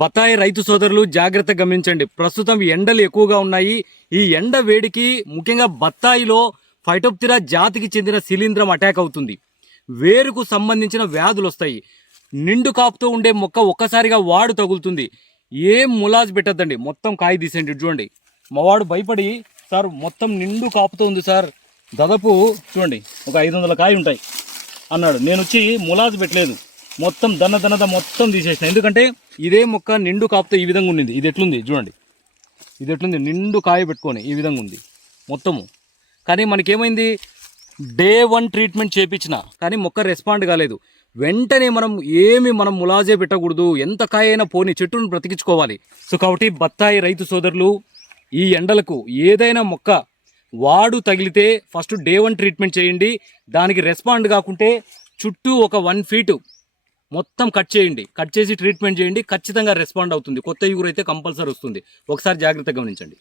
బత్తాయి రైతు సోదరులు జాగ్రత్త గమనించండి. ప్రస్తుతం ఎండలు ఎక్కువగా ఉన్నాయి. ఈ ఎండ వేడికి ముఖ్యంగా బత్తాయిలో ఫైటోప్తిరా జాతికి చెందిన శిలీంధ్రం అటాక్ అవుతుంది. వేరుకు సంబంధించిన వ్యాధులు వస్తాయి. నిండు కాపుతూ ఉండే మొక్క ఒక్కసారిగా వాడు తగులుతుంది. ఏం ములాజ్ పెట్టద్దండి. మొత్తం కాయ తీసేయండి. చూడండి. మావాడు భయపడి సార్ మొత్తం నిండు కాపుతూ ఉంది సార్. దాదాపు చూడండి ఒక ఐదు వందల కాయ ఉంటాయి అన్నాడు. నేను వచ్చి ములాజ్ పెట్టలేదు. మొత్తం దన్న దన్నద మొత్తం తీసేసిన. ఎందుకంటే ఇదే మొక్క నిండు కాపుతో ఈ విధంగా ఉండింది ఇది ఎట్లుంది? చూడండి. ఇది ఎట్లుంది? నిండు కాయ పెట్టుకొని ఈ విధంగా ఉంది. మొత్తము. కానీ మనకేమైంది? డే వన్ ట్రీట్మెంట్ చేపించిన. కానీ మొక్క రెస్పాండ్ కాలేదు. వెంటనే మనం ఏమి మనం ములాజే పెట్టకూడదు. ఎంత కాయ అయినా పోని చెట్టును బ్రతికించుకోవాలి. సో కాబట్టి బత్తాయి రైతు సోదరులు ఈ ఎండలకు ఏదైనా మొక్క వాడు తగిలితే ఫస్ట్ డే వన్ ట్రీట్మెంట్ చేయండి. దానికి రెస్పాండ్ కాకుంటే చుట్టూ ఒక వన్ ఫీటు మొత్తం కట్ చేయండి. కట్ చేసి ట్రీట్మెంట్ చేయండి. ఖచ్చితంగా రెస్పాండ్ అవుతుంది. కొత్త యూరు అయితే కంపల్సరీ వస్తుంది. ఒకసారి జాగ్రత్తగా గమనించండి.